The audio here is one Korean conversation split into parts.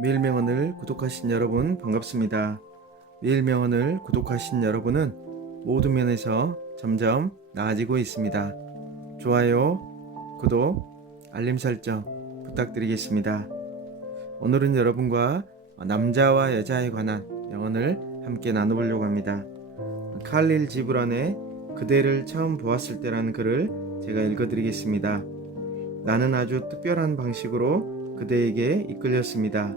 매일 명언을 구독하신 여러분 반갑습니다. 매일 명언을 구독하신 여러분은 모든 면에서 점점 나아지고 있습니다. 좋아요, 구독, 알림 설정 부탁드리겠습니다. 오늘은 여러분과 남자와 여자에 관한 명언을 함께 나눠보려고 합니다. 칼릴 지브란의 그대를 처음 보았을 때라는 글을 제가 읽어드리겠습니다. 나는 아주 특별한 방식으로 그대에게 이끌렸습니다.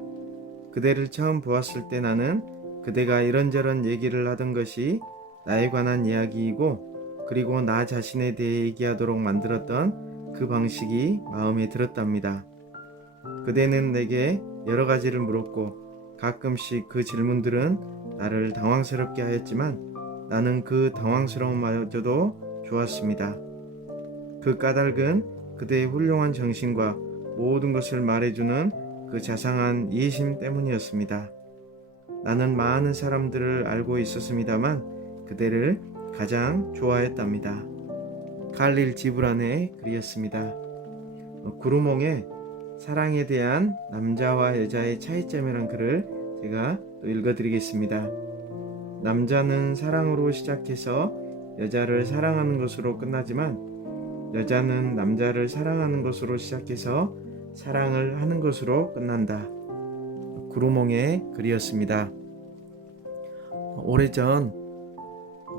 그대를 처음 보았을 때 나는 그대가 이런저런 얘기를 하던 것이 나에 관한 이야기이고 그리고 나 자신에 대해 얘기하도록 만들었던 그 방식이 마음에 들었답니다. 그대는 내게 여러 가지를 물었고 가끔씩 그 질문들은 나를 당황스럽게 하였지만 나는 그 당황스러움마저도 좋았습니다. 그 까닭은 그대의 훌륭한 정신과 모든 것을 말해주는 그 자상한 이해심 때문이었습니다. 나는 많은 사람들을 알고 있었습니다만 그대를 가장 좋아했답니다. 칼릴 지브란의 글이었습니다. 구루몽의 사랑에 대한 남자와 여자의 차이점이란 글을 제가 또 읽어드리겠습니다. 남자는 사랑으로 시작해서 여자를 사랑하는 것으로 끝나지만 여자는 남자를 사랑하는 것으로 시작해서 사랑을 하는 것으로 끝난다. 구루몽의 글이었습니다. 오래전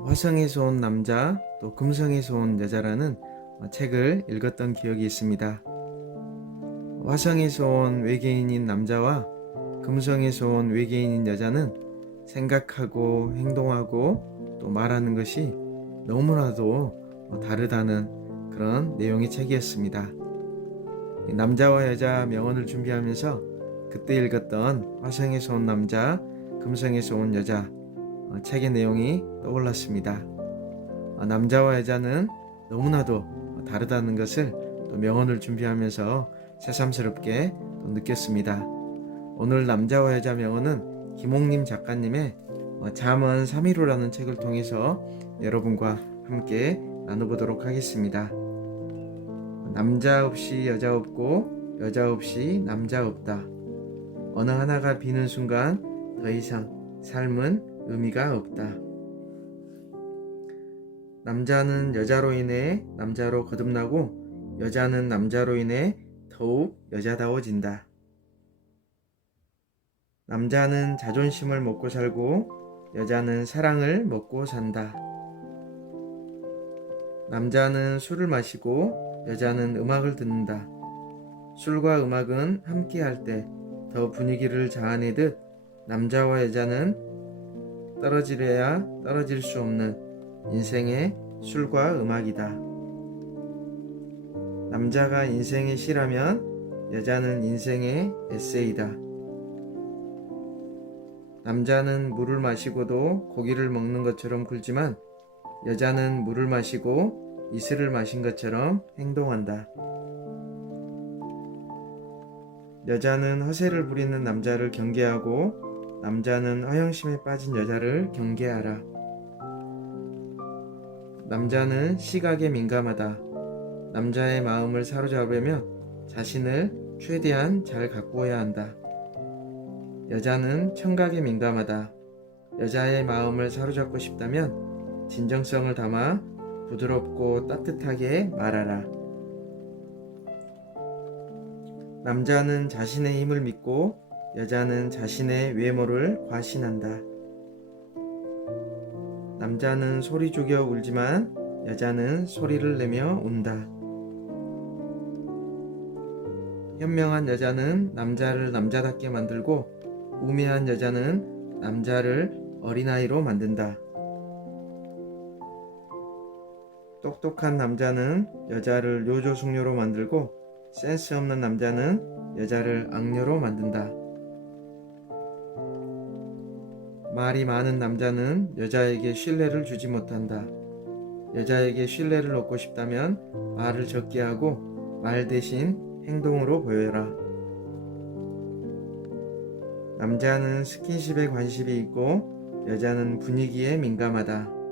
화성에서 온 남자 또 금성에서 온 여자라는 책을 읽었던 기억이 있습니다. 화성에서 온 외계인인 남자와 금성에서 온 외계인인 여자는 생각하고 행동하고 또 말하는 것이 너무나도 다르다는 그런 내용의 책이었습니다. 남자와 여자 명언을 준비하면서 그때 읽었던 화성에서 온 남자, 금성에서 온 여자 어, 책의 내용이 떠올랐습니다. 어, 남자와 여자는 너무나도 다르다는 것을 또 명언을 준비하면서 새삼스럽게 또 느꼈습니다. 오늘 남자와 여자 명언은 김홍님 작가님의 어, 잠언 3.15라는 책을 통해서 여러분과 함께 나눠보도록 하겠습니다. 남자 없이 여자 없고 여자 없이 남자 없다. 어느 하나가 비는 순간 더 이상 삶은 의미가 없다. 남자는 여자로 인해 남자로 거듭나고 여자는 남자로 인해 더욱 여자다워진다. 남자는 자존심을 먹고 살고 여자는 사랑을 먹고 산다. 남자는 술을 마시고 여자는 음악을 듣는다. 술과 음악은 함께 할 때 더 분위기를 자아내듯 남자와 여자는 떨어지려야 떨어질 수 없는 인생의 술과 음악이다. 남자가 인생의 시라면 여자는 인생의 에세이다. 남자는 물을 마시고도 고기를 먹는 것처럼 굴지만 여자는 물을 마시고 이슬을 마신 것처럼 행동한다. 여자는 허세를 부리는 남자를 경계하고 남자는 허영심에 빠진 여자를 경계하라. 남자는 시각에 민감하다. 남자의 마음을 사로잡으려면 자신을 최대한 잘 가꾸어야 한다. 여자는 청각에 민감하다. 여자의 마음을 사로잡고 싶다면 진정성을 담아 부드럽고 따뜻하게 말하라. 남자는 자신의 힘을 믿고 여자는 자신의 외모를 과신한다. 남자는 소리 죽여 울지만 여자는 소리를 내며 운다. 현명한 여자는 남자를 남자답게 만들고 우매한 여자는 남자를 어린아이로 만든다. 똑똑한 남자는 여자를 요조숙녀로 만들고 센스 없는 남자는 여자를 악녀로 만든다. 말이 많은 남자는 여자에게 신뢰를 주지 못한다. 여자에게 신뢰를 얻고 싶다면 말을 적게 하고 말 대신 행동으로 보여라. 남자는 스킨십에 관심이 있고 여자는 분위기에 민감하다.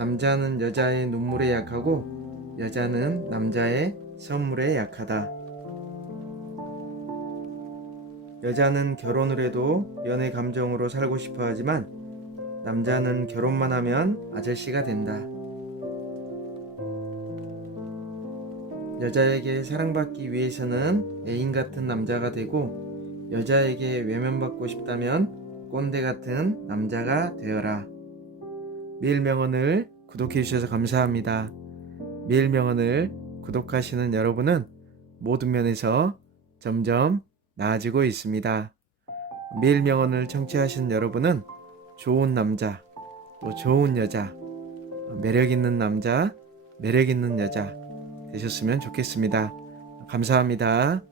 남자는 여자의 눈물에 약하고 여자는 남자의 선물에 약하다. 여자는 결혼을 해도 연애 감정으로 살고 싶어 하지만 남자는 결혼만 하면 아저씨가 된다. 여자에게 사랑받기 위해서는 애인 같은 남자가 되고 여자에게 외면받고 싶다면 꼰대 같은 남자가 되어라. 매일 명언을 구독해 주셔서 감사합니다. 매일 명언을 구독하시는 여러분은 모든 면에서 점점 나아지고 있습니다. 매일 명언을 청취하시는 여러분은 좋은 남자, 또 좋은 여자, 매력 있는 남자, 매력 있는 여자 되셨으면 좋겠습니다. 감사합니다.